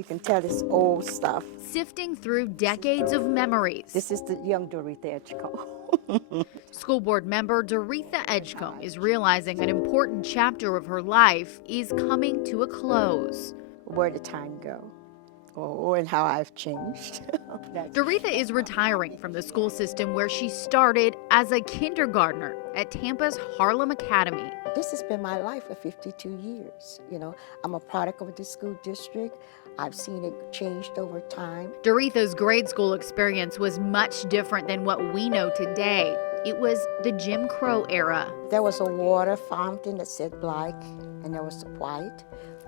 You can tell it's old stuff. Sifting through decades of memories. This is the young Doretha Edgecomb. School board member Doretha Edgecomb is realizing an important chapter of her life is coming to a close. Where did time go? Oh, and how I've changed. Doretha is retiring from the school system where she started as a kindergartner at Tampa's Harlem Academy. This has been my life for 52 years. You know, I'm a product of this school district. I've seen it changed over time. Doretha's grade school experience was much different than what we know today. It was the Jim Crow era. There was a water fountain that said black, and there was white.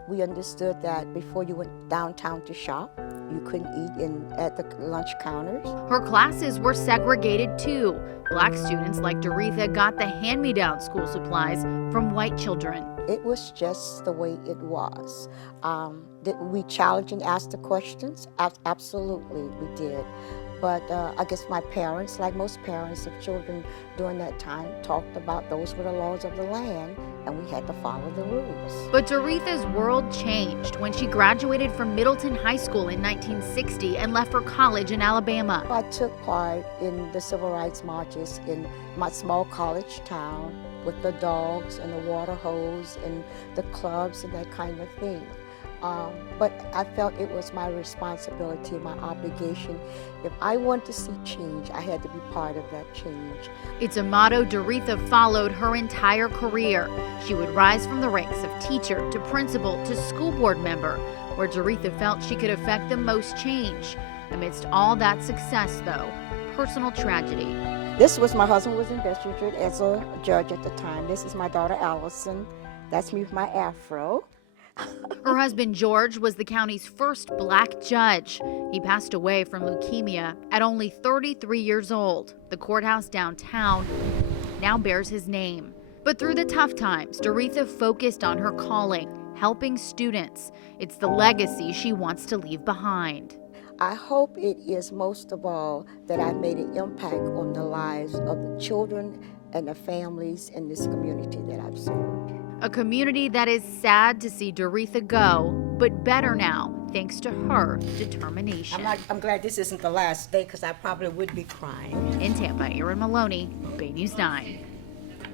We understood that before you went downtown to shop, you couldn't eat at the lunch counters. Her classes were segregated too. Black students like Doretha got the hand-me-down school supplies from white children. It was just the way it was. Did we challenge and ask the questions? Absolutely, we did. But I guess my parents, like most parents of children during that time, talked about those were the laws of the land, and we had to follow the rules. But Doretha's world changed when she graduated from Middleton High School in 1960 and left for college in Alabama. I took part in the civil rights marches in my small college town with the dogs and the water hose and the clubs and that kind of thing. But I felt it was my responsibility, my obligation. If I want to see change, I had to be part of that change. It's a motto Doretha followed her entire career. She would rise from the ranks of teacher to principal to school board member, where Doretha felt she could affect the most change. Amidst all that success, though, personal tragedy. This was my husband was investigated as a judge at the time. This is my daughter Allison. That's me with my afro. Her husband, George, was the county's first black judge. He passed away from leukemia at only 33 years old. The courthouse downtown now bears his name. But through the tough times, Doretha focused on her calling, helping students. It's the legacy she wants to leave behind. I hope it is most of all that I made an impact on the lives of the children and the families in this community that I've served. A community that is sad to see Doretha go, but better now thanks to her determination. I'm glad this isn't the last day because I probably would be crying. In Tampa, Erin Maloney, Bay News 9.